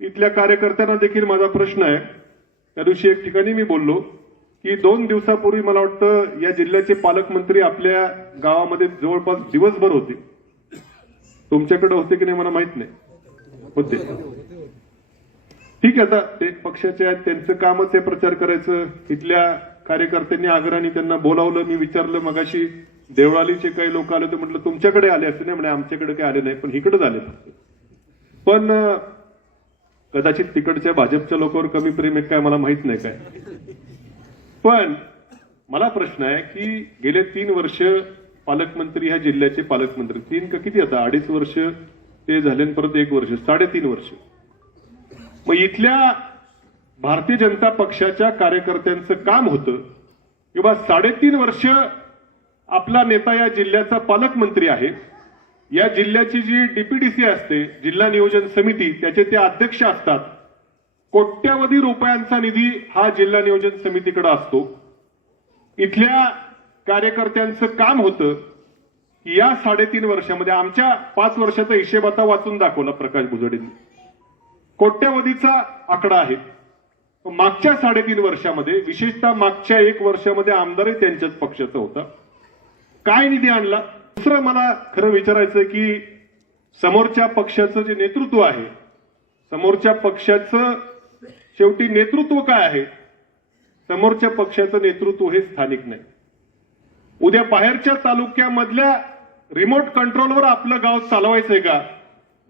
इथल्या कार्यकर्त्यांना देखील माझा प्रश्न आहे। त्या दिवशी एक ठिकाणी मी बोललो की 2 दिवसापूर्वी मला वाटतं या जिल्ह्याचे पालकमंत्री आपल्या गावामध्ये जवळपास दिवसभर होते। तुमच्याकडे होते की नाही मला माहित नाही, होते। ठीक आहे, आता ते पक्षाचे आहेत, त्यांचं कामच आहे प्रचार करायचं। इथल्या कार्यकर्त्यांनी आग्रहाने त्यांना बोलावलं। मी विचारलं मगाशी देवळालीचे काही लोक आले तर म्हटलं तुमच्याकडे आले असते नाही, म्हणे आमच्याकडे काही आले नाही, पण इकडेच आले। पण कदाचित तिकडच्या भाजपच्या लोकांवर कमी प्रेम आहे काय मला माहित नाही काय। पण मला प्रश्न आहे की गेले 3 वर्ष पालकमंत्री ह्या जिल्ह्याचे पालकमंत्री, 3 का किती आता 2.5 वर्ष ते झाले, परत 1 वर्ष, 3.5 वर्ष। मग इथल्या भारतीय जनता पक्षाच्या कार्यकर्त्यांचं काम होतं किंवा 3.5 वर्ष आपला नेता या जिल्ह्याचा पालकमंत्री आहे। या जिल्ह्याची जी डीपीडीसी असते, जिल्हा नियोजन समिती, त्याचे ते अध्यक्ष असतात। कोट्यवधी रुपयांचा निधी हा जिल्हा नियोजन समितीकडे असतो। इथल्या कार्यकर्त्यांचं काम होतं की या 3.5 वर्षामध्ये आमच्या 5 वर्षाचा हिशेब आता वाचून दाखवला प्रकाश भुजडेंनी, कोट्यवधीचा आकडा आहे। मागच्या 3.5 वर्षामध्ये, विशेषतः मागच्या 1 वर्षामध्ये आमदारही त्यांच्याच पक्षाचा होता, काय निधी आणला? दुसरं मला खरं विचारायचं की समोरच्या पक्षाचं जे नेतृत्व आहे, समोरच्या पक्षाचं शेवटी नेतृत्व काय आहे? समोरच्या पक्षाचं नेतृत्व हे स्थानिक नाही। उद्या बाहेरच्या तालुक्यामधल्या रिमोट कंट्रोलवर आपलं गाव चालवायचंय का,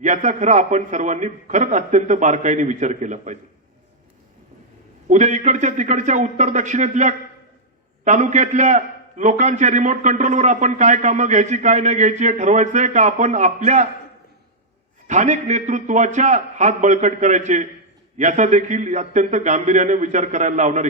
याचा खरं आपण सर्वांनी खरंच अत्यंत बारकाईने विचार केला पाहिजे। उद्या इकडच्या तिकडच्या उत्तर दक्षिणेतल्या तालुक्यातल्या लोकांच्या रिमोट कंट्रोलवर आपण काय कामं घ्यायची काय नाही घ्यायची हे ठरवायचंय का आपण आपल्या स्थानिक नेतृत्वाच्या हात बळकट करायचे, याचा देखील अत्यंत गांभीर्याने विचार करायला लावणारी